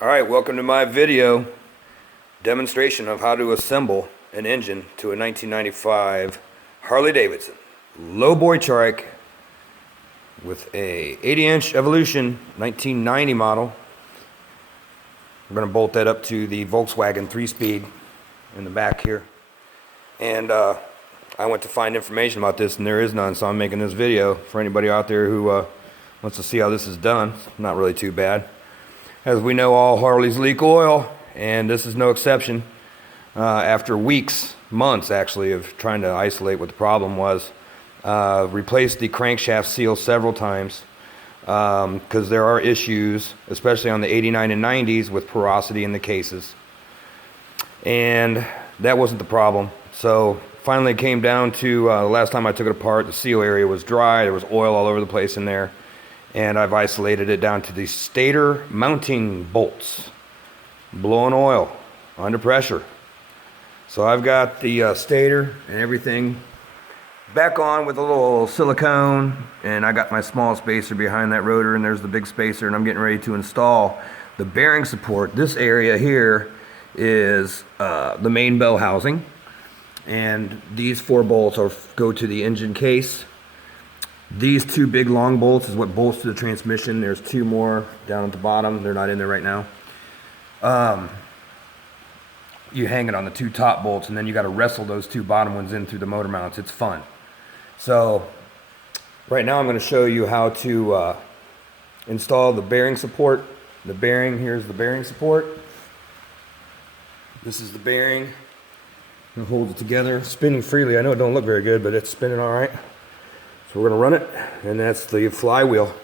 Alright, welcome to my video demonstration of how to assemble an engine to a 1995 Harley-Davidson lowboy trike with a 80-inch Evolution 1990 model. We're going to bolt that up to the Volkswagen 3-speed in the back here. And I went to find information about this and there is none, so I'm making this video for anybody out there who wants to see how this is done. It's not really too bad. As we know, all Harleys leak oil, and this is no exception. After weeks, months actually, of trying to isolate what the problem was, replaced the crankshaft seal several times because there are issues, especially on the 89 and 90s, with porosity in the cases. And that wasn't the problem. So finally it came down to the last time I took it apart, the seal area was dry, there was oil all over the place in there. And I've isolated it down to the stator mounting bolts, blowing oil under pressure. So I've got the stator and everything back on with a little silicone, and I got my small spacer behind that rotor, and there's the big spacer, and I'm getting ready to install the bearing support. This area here is the main bell housing, and these 4 bolts go to the engine case. These 2 big long bolts is what bolts to the transmission. There's 2 more down at the bottom. They're not in there right now. You hang it on the 2 top bolts, and then you got to wrestle those 2 bottom ones in through the motor mounts. It's fun. So right now I'm going to show you how to install the bearing support. The bearing, here's the bearing support. This is the bearing. It holds it together, spinning freely. I know it don't look very good, but it's spinning all right. So we're going to run it, and that's the flywheel.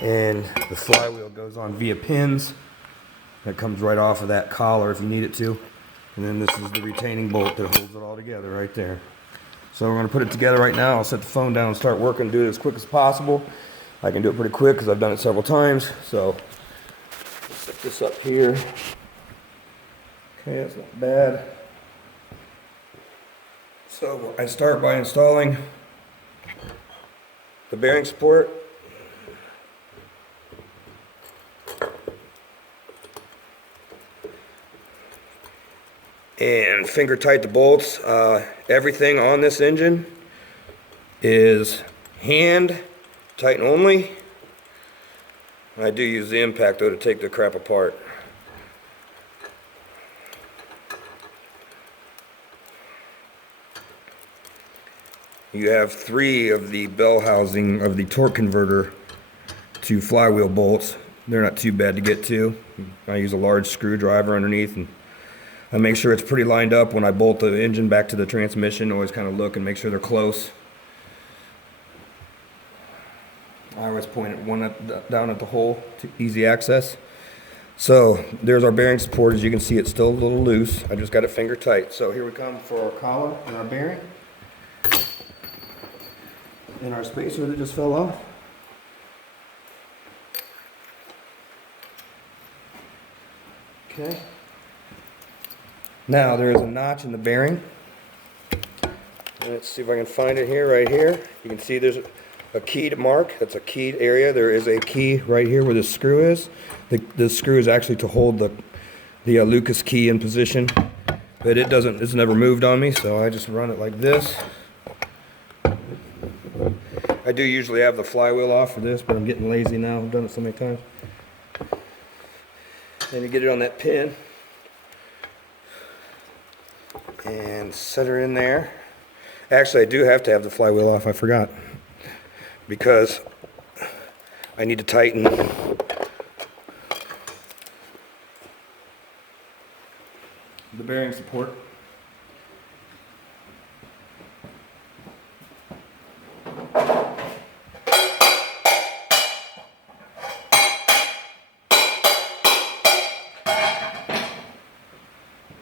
And the flywheel goes on via pins. That comes right off of that collar if you need it to. And then this is the retaining bolt that holds it all together right there. So we're going to put it together right now. I'll set the phone down and start working, do it as quick as possible. I can do it pretty quick because I've done it several times. So let's set this up here. Okay, that's not bad. So I start by installing the bearing support. And finger tight the bolts. Everything on this engine is hand tighten only. I do use the impact though to take the crap apart. You have 3 of the bell housing of the torque converter to flywheel bolts. They're not too bad to get to. I use a large screwdriver underneath, and I make sure it's pretty lined up when I bolt the engine back to the transmission. Always kind of look and make sure they're close. I always point one down at the hole to easy access. So there's our bearing support. As you can see, it's still a little loose. I just got it finger tight. So here we come for our collar and our bearing. And our spacer that just fell off. Okay. Now there is a notch in the bearing. Let's see if I can find it here, right here. You can see there's a key to mark. That's a keyed area. There is a key right here where the screw is. The screw is actually to hold the Lucas key in position. But it's never moved on me, so I just run it like this. I do usually have the flywheel off for this, but I'm getting lazy now. I've done it so many times. Then you get it on that pin and set her in there. Actually, I do have to have the flywheel off. I forgot, because I need to tighten the bearing support.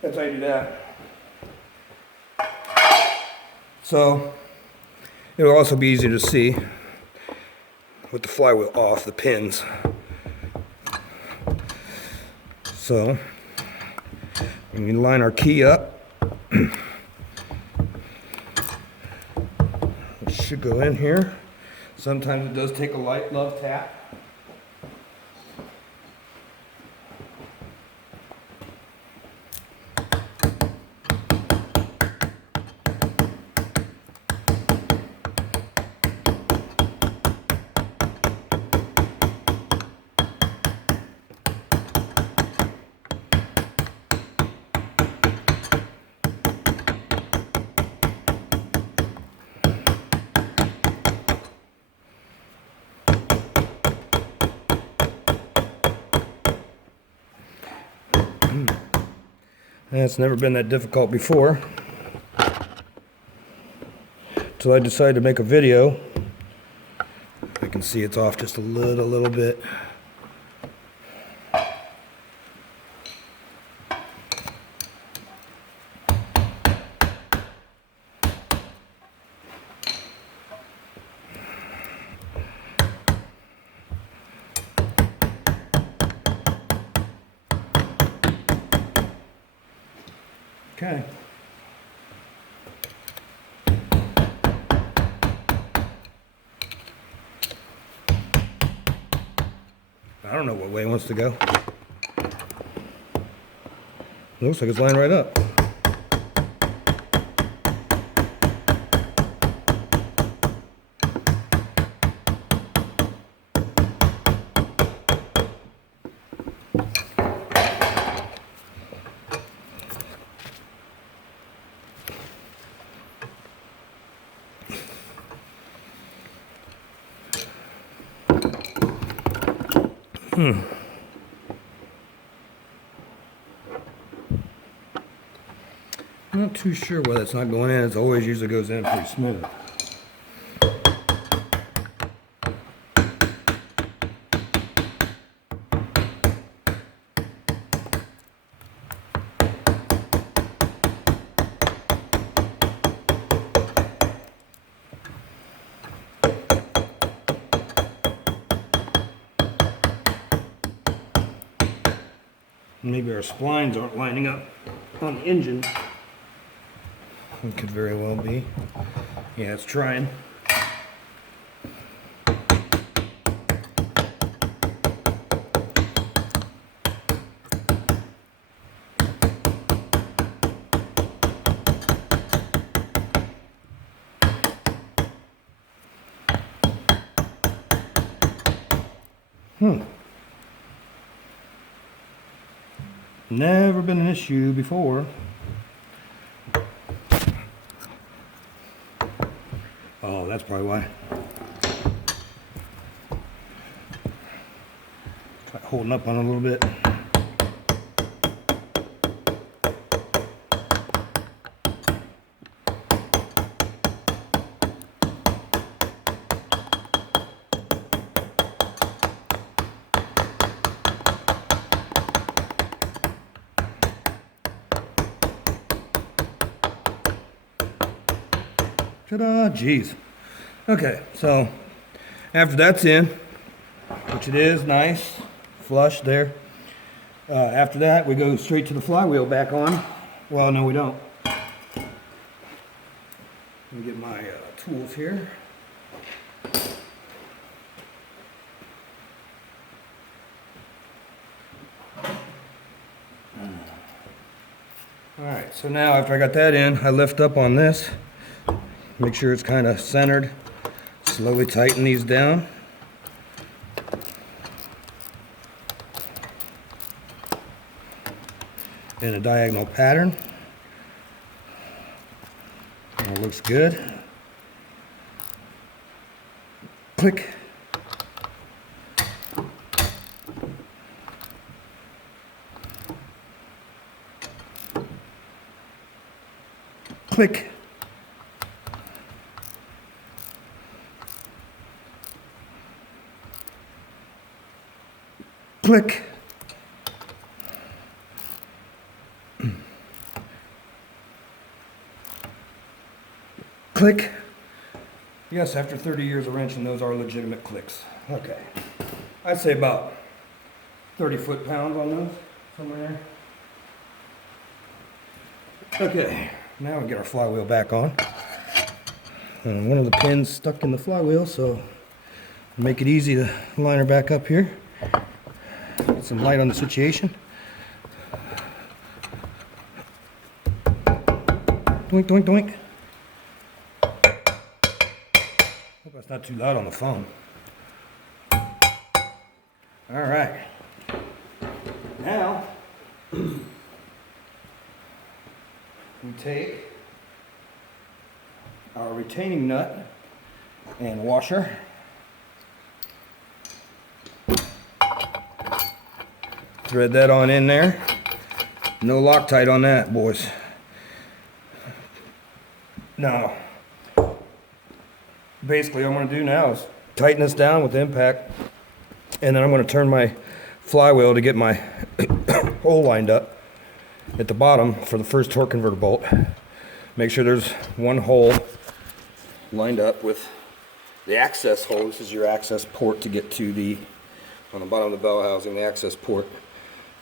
That's how you do that. So it will also be easier to see with the flywheel off, the pins. So we line our key up. It should go in here. Sometimes it does take a light love tap. And it's never been that difficult before. So I decided to make a video. I can see it's off just a little bit. Okay. I don't know what way it wants to go. Looks like it's lined right up. I'm not too sure why that's not going in. It always usually goes in pretty smooth. Maybe our splines aren't lining up on the engine. It could very well be. Yeah, it's trying. Never been an issue before. Oh, that's probably why. Try holding up on it a little bit. Ta-da, geez. Okay, so after that's in, which it is, nice, flush there. After that, we go straight to the flywheel back on. Well, no, we don't. Let me get my tools here. All right, so now after I got that in, I lift up on this. Make sure it's kind of centered. Slowly tighten these down. In a diagonal pattern. It looks good. Click. Click. Click. Click. Yes, after 30 years of wrenching, those are legitimate clicks. Okay. I'd say about 30 foot-pounds on those, somewhere there. Okay, now we get our flywheel back on. And one of the pins stuck in the flywheel, so make it easy to line her back up here. Get some light on the situation. Doink, doink, doink. Hope that's not too loud on the phone. All right. Now, we take our retaining nut and washer. Thread that on in there. No Loctite on that, boys. Now, basically what I'm going to do now is tighten this down with the impact, and then I'm going to turn my flywheel to get my hole lined up at the bottom for the first torque converter bolt. Make sure there's one hole lined up with the access hole. This is your access port to get to the, on the bottom of the bell housing, the access port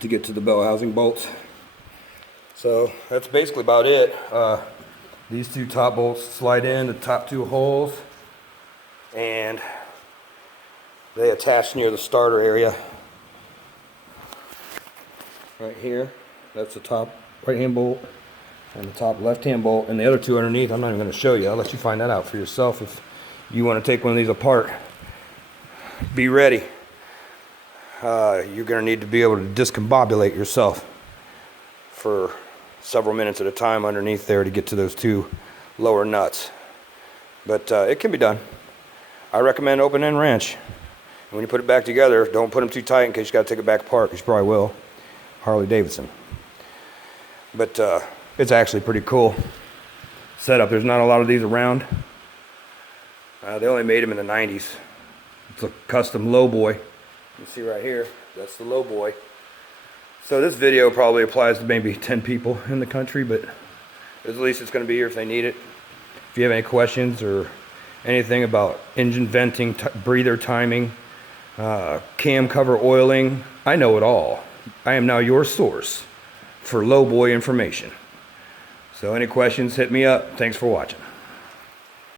to get to the bell housing bolts. So that's basically about it. These two top bolts slide in the top two holes, and they attach near the starter area right here. That's the top right hand bolt and the top left hand bolt, and the other two underneath I'm not even going to show you. I'll let you find that out for yourself if you want to take one of these apart. Be ready. You're going to need to be able to discombobulate yourself for several minutes at a time underneath there to get to those two lower nuts. But it can be done. I recommend open end wrench. And when you put it back together, don't put them too tight in case you got to take it back apart, because you probably will. Harley-Davidson. But it's actually pretty cool setup. There's not a lot of these around. They only made them in the 90s. It's a custom lowboy. You can see right here, that's the lowboy. So this video probably applies to maybe 10 people in the country, but at least it's going to be here if they need it. If you have any questions or anything about engine venting, breather timing, cam cover oiling, I know it all. I am now your source for lowboy information. So any questions, hit me up. Thanks for watching.